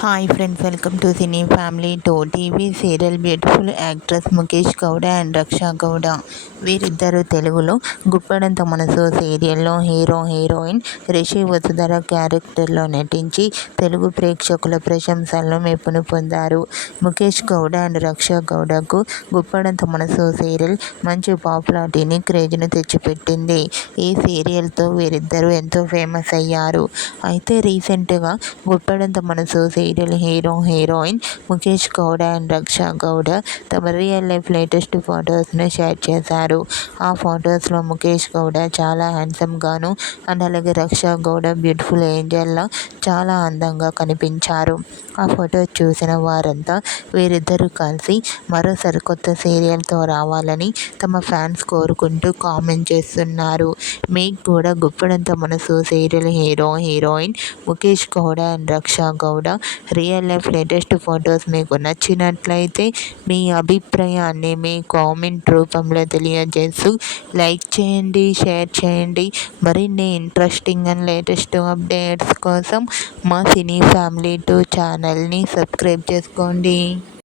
Hi friends, welcome to cine family two. TV serial beautiful actress Mukesh Gowda and Raksha Gowda వీరిద్దరూ తెలుగులో గుప్పెడంత మనసు సీరియల్లో హీరో హీరోయిన్ రిషి వసుధర క్యారెక్టర్లో నటించి తెలుగు ప్రేక్షకుల ప్రశంసలను మెప్పును పొందారు. Mukesh Gowda and Raksha గౌడకు Guppedantha Manasu serial మంచి పాపులారిటీని క్రేజ్ను తెచ్చిపెట్టింది. ఈ సీరియల్తో వీరిద్దరూ ఎంతో ఫేమస్ అయ్యారు. అయితే రీసెంట్గా Guppedantha Manasu serial hero heroine Mukesh Gowda and Raksha Gowda తమ రియల్ లైఫ్ లేటెస్ట్ ఫొటోస్ను షేర్ చేశారు. ఆ ఫొటోస్లో ముఖేష్ గౌడ చాలా హ్యాండ్సమ్గాను అండ్ అలాగే రక్షా గౌడ బ్యూటిఫుల్ ఏంజల్లా చాలా అందంగా కనిపించారు. ఆ ఫొటోస్ చూసిన వారంతా వీరిద్దరూ కలిసి మరో సరికొత్త సీరియల్తో రావాలని తమ ఫ్యాన్స్ కోరుకుంటూ కామెంట్ చేస్తున్నారు. మీకు కూడా Guppedantha Manasu serial hero heroine Mukesh Gowda and Raksha Gowda real life latest photos మీకు నచ్చినట్లయితే మీ అభిప్రాయాన్ని మీ కామెంట్ రూపంలో తెలియజేస్తూ లైక్ చేయండి, షేర్ చేయండి. మరిన్ని ఇంట్రెస్టింగ్ అండ్ లేటెస్ట్ అప్డేట్స్ కోసం మా సినీ ఫ్యామిలీ 2 ఛానల్ని సబ్స్క్రైబ్ చేసుకోండి.